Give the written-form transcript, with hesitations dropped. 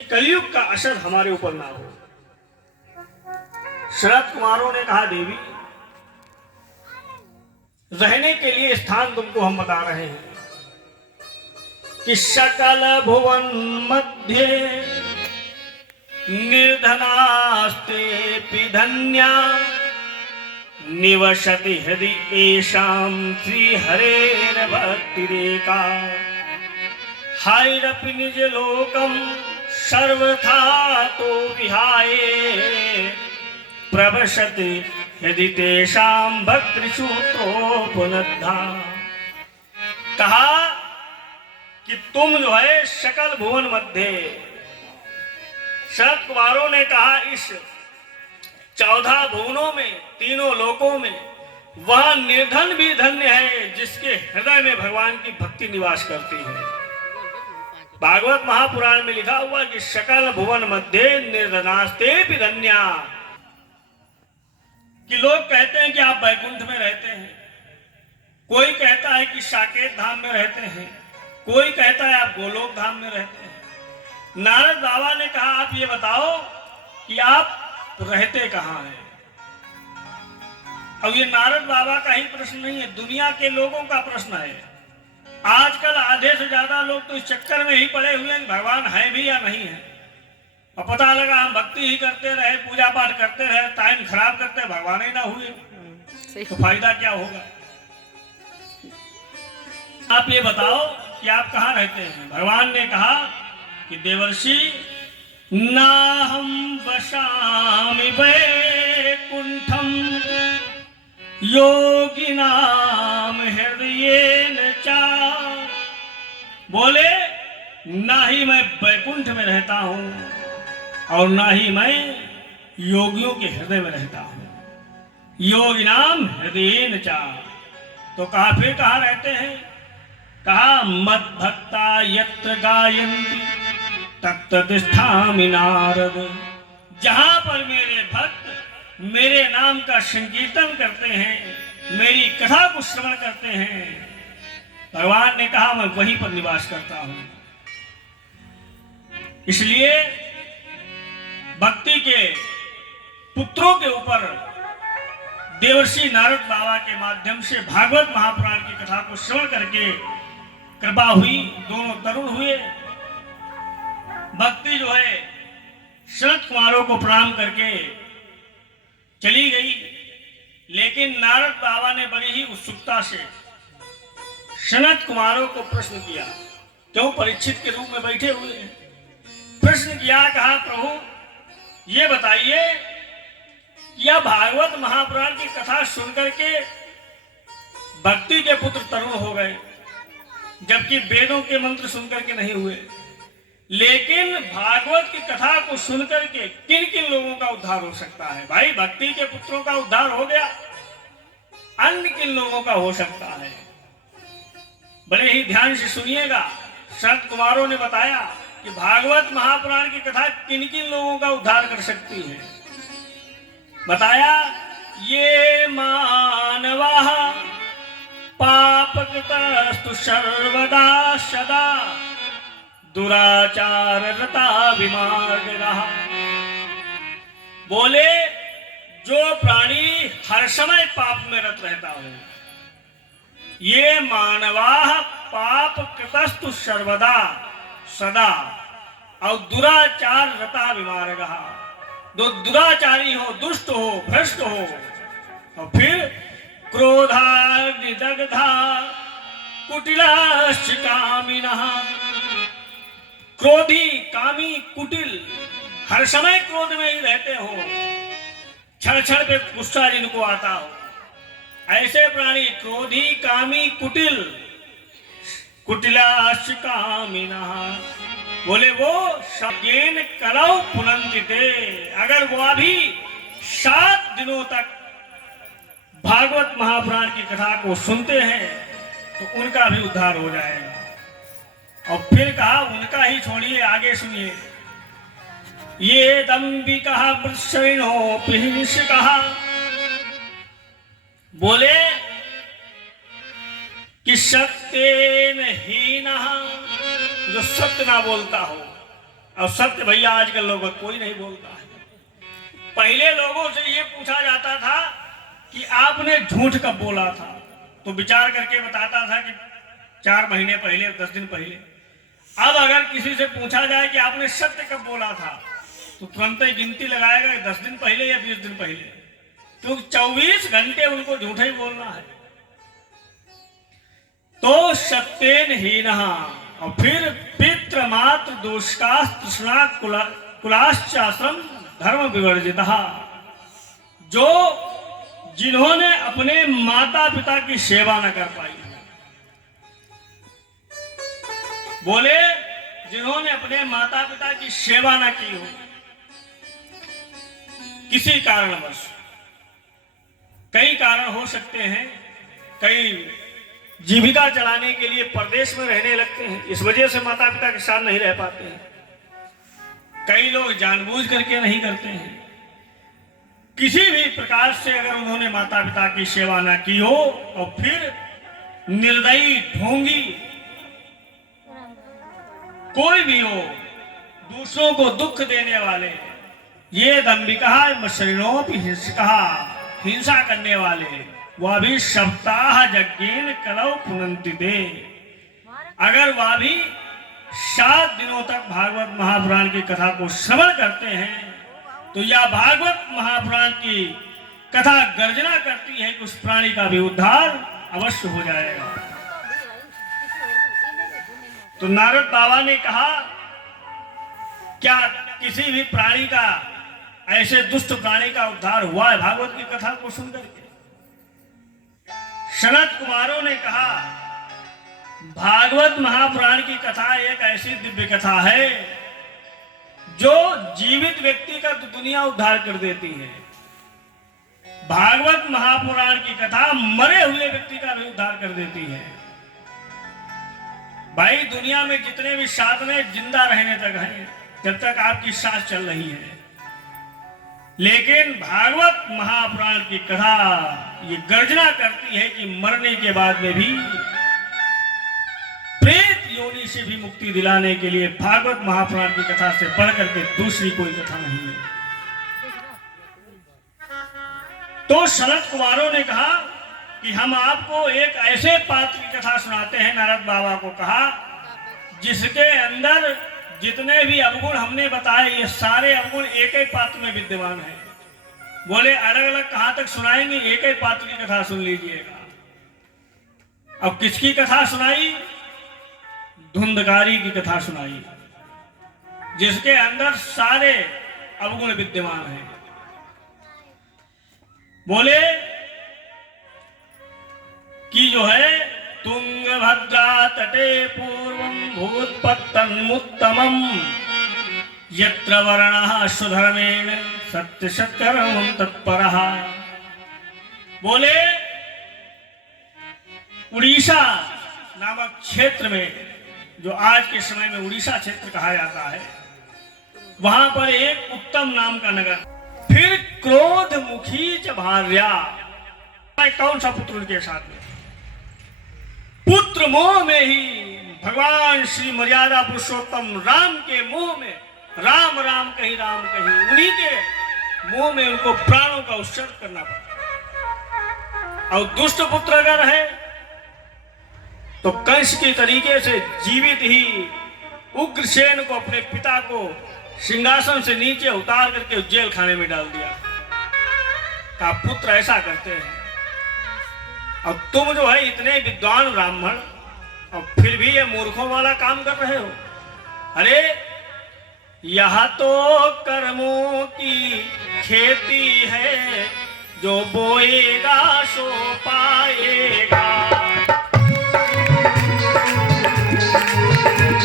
कलयुग का असर हमारे ऊपर ना हो। शरद कुमारों ने कहा, देवी रहने के लिए स्थान तुमको हम बता रहे हैं कि सकल भुवन मध्य निर्धनास्ते धन्या निवसति हृदि एषां श्री हरेर भक्तिरेका हायरपि निज लोकम सर्वथा तो विहाय प्रवसति यदि तेषां भक्तिसूत्रोपनद्धा। कहा कि तुम जो है सकल भुवन मध्य, शरद कुमारों ने कहा इस 14 भुवनों में, तीनों लोकों में वह निर्धन भी धन्य है जिसके हृदय में भगवान की भक्ति निवास करती है। भागवत महापुराण में लिखा हुआ कि सकल भुवन मध्य निर्धनास्ते भी धन्या, कि लोग कहते हैं कि आप बैकुंठ में रहते हैं, कोई कहता है कि साकेत धाम में रहते हैं, कोई कहता है आप गोलोक धाम में रहते हैं। नारद बाबा ने कहा, आप ये बताओ कि आप रहते कहाँ हैं। अब ये नारद बाबा का ही प्रश्न नहीं है, दुनिया के लोगों का प्रश्न है। आजकल आधे से ज्यादा लोग तो इस चक्कर में ही पड़े हुए हैं भगवान है भी या नहीं है। और पता लगा हम भक्ति ही करते रहे, पूजा पाठ करते रहे, टाइम खराब करते, भगवान ही ना हुए तो फायदा क्या होगा। आप ये बताओ कि आप कहाँ रहते हैं। भगवान ने कहा कि देवर्षि नाहं वसामि वैकुंठम योगिनाम हृदयेन चा। बोले ना ही मैं वैकुंठ में रहता हूं और ना ही मैं योगियों के हृदय में रहता हूं। योगिनाम हृदयेन चा, तो कहा फिर कहाँ रहते हैं। कहा मद भक्ता यत्र गायन्ति तत्र तिष्ठामि नारद। जहां पर मेरे भक्त मेरे नाम का संकीर्तन करते हैं, मेरी कथा को श्रवण करते हैं, भगवान ने कहा मैं वहीं पर निवास करता हूं। इसलिए भक्ति के पुत्रों के ऊपर देवर्षि नारद बाबा के माध्यम से भागवत महापुराण की कथा को श्रवण करके कृपा हुई, दोनों तरुण हुए। भक्ति जो है शरद कुमारों को प्रणाम करके चली गई, लेकिन नारद बाबा ने बड़ी ही उत्सुकता से सनत कुमारों को प्रश्न किया, क्यों परीक्षित के रूप में बैठे हुए हैं। प्रश्न किया, कहा प्रभु ये बताइए, यह भागवत महापुराण की कथा सुनकर के भक्ति के पुत्र तरुण हो गए, जबकि वेदों के मंत्र सुनकर के नहीं हुए। लेकिन भागवत की कथा को सुनकर के किन किन लोगों का उद्धार हो सकता है। भाई भक्ति के पुत्रों का उद्धार हो गया, अन्य किन लोगों का हो सकता है। बड़े ही ध्यान से सुनिएगा। संत कुमारों ने बताया कि भागवत महापुराण की कथा किन किन लोगों का उद्धार कर सकती है। बताया, ये मानवा पापकृतस्तु सर्वदा सदा दुराचार रता विमार्गः। बोले जो प्राणी हर समय पाप में रत रहता हो, ये मानवा पाप कृतस्तु सर्वदा सदा और दुराचार रता विमार्गः। जो दुराचारी हो, दुष्ट हो, भ्रष्ट हो, और फिर क्रोधाग्निदग्धा कुटिलाश्च कामिनः। क्रोधी, कामी, कुटिल, हर समय क्रोध में ही रहते हो, क्षण क्षण पे गुस्सा जिनको आता हो, ऐसे प्राणी क्रोधी, कामी, कुटिल, कुटिलाश्च कामिनः। बोले वो सज्ञेन कलौ पुनन्ति ते। अगर वो अभी 7 दिनों तक भागवत महापुराण की कथा को सुनते हैं तो उनका भी उद्धार हो जाएगा। और फिर कहा, उनका ही छोड़िए, आगे सुनिए। ये दंबिका वृषणो कहा, बोले कि सत्येन हीनः, जो सत्य ना बोलता हो, और सत्य भैया आजकल लोगों को कोई नहीं बोलता है। पहले लोगों से ये पूछा जाता था कि आपने झूठ कब बोला था, तो विचार करके बताता था कि 4 महीने पहले, 10 दिन पहले। अब अगर किसी से पूछा जाए कि आपने सत्य कब बोला था, तो तुरंत ही गिनती लगाएगा कि 10 दिन पहले या 20 दिन पहले, क्योंकि 24 घंटे उनको झूठा ही बोलना है। तो सत्येन हीनः, और फिर पितृ मातृ दोषका तृष्णा कुलाश्चाश्रम धर्म विवर्जितः, जो जिन्होंने अपने माता पिता की सेवा न कर पाई, बोले जिन्होंने अपने माता पिता की सेवा न की हो किसी कारणवश, कई कारण हो सकते हैं, कई जीविका चलाने के लिए परदेश में रहने लगते हैं, इस वजह से माता पिता के साथ नहीं रह पाते हैं। कई लोग जानबूझ करके नहीं करते हैं। किसी भी प्रकार से अगर उन्होंने माता पिता की सेवा ना की हो, और फिर निर्दयी, ढोंगी कोई भी हो, दूसरों को दुख देने वाले, ये दंभिका मशरिणोपि हिंसका, हिंसा करने वाले, वह भी सप्ताह यज्ञेन कलौ पुनन्ति दे, अगर वह भी 7 दिनों तक भागवत महापुराण की कथा को श्रवण करते हैं, तो यह भागवत महापुराण की कथा गर्जना करती है कि उस प्राणी का भी उद्धार अवश्य हो जाएगा। तो नारद बाबा ने कहा, क्या किसी भी प्राणी का, ऐसे दुष्ट प्राणी का उद्धार हुआ है भागवत की कथा को सुनकर के? सनत कुमारों ने कहा, भागवत महापुराण की कथा एक ऐसी दिव्य कथा है जो जीवित व्यक्ति का तो दुनिया उद्धार कर देती है। भागवत महापुराण की कथा मरे हुए व्यक्ति का भी उद्धार कर देती है। भाई, दुनिया में जितने भी साधने जिंदा रहने तक हैं, जब तक आपकी सांस चल रही है, लेकिन भागवत महापुराण की कथा ये गर्जना करती है कि मरने के बाद में भी प्रेत योनि से भी मुक्ति दिलाने के लिए भागवत महापुराण की कथा से बढ़ करके दूसरी कोई कथा नहीं है। तो सनत कुमारों ने कहा कि हम आपको एक ऐसे पात्र की कथा सुनाते हैं। नारद बाबा को कहा, जिसके अंदर जितने भी अवगुण हमने बताए, ये सारे अवगुण एक ही पात्र में विद्यमान है। बोले अलग अलग कहां तक सुनाएंगे, एक ही पात्र की कथा सुन लीजिएगा। अब किसकी कथा सुनाई? धुंधकारी की कथा सुनाई, जिसके अंदर सारे अवगुण विद्यमान हैं। बोले कि जो है, तुंगभद्रा तटे पूर्वं भूत्पत्तन्मुत्तमम् यत्र वर्णः सुधर्मेण सत्य सत्कर्मं तत्परः। बोले उड़ीसा नामक क्षेत्र में, जो आज के समय में उड़ीसा क्षेत्र कहा जाता है, वहां पर एक उत्तम नाम का नगर, फिर क्रोध मुखी च भार्या, कौन सा पुत्र उनके साथ में? पुत्र मोह में ही भगवान श्री मर्यादा पुरुषोत्तम राम के मोह में, राम राम कही राम कही, उन्हीं के मोह में उनको प्राणों का उत्सर्ग करना पड़ता। और दुष्ट पुत्र अगर है तो कंस के तरीके से जीवित ही उग्रसेन को, अपने पिता को सिंहासन से नीचे उतार करके जेल खाने में डाल दिया। का पुत्र ऐसा करते हैं। और तुम जो है इतने विद्वान ब्राह्मण, और फिर भी ये मूर्खों वाला काम कर रहे हो। अरे यह तो कर्मों की खेती है, जो बोएगा सो पाएगा।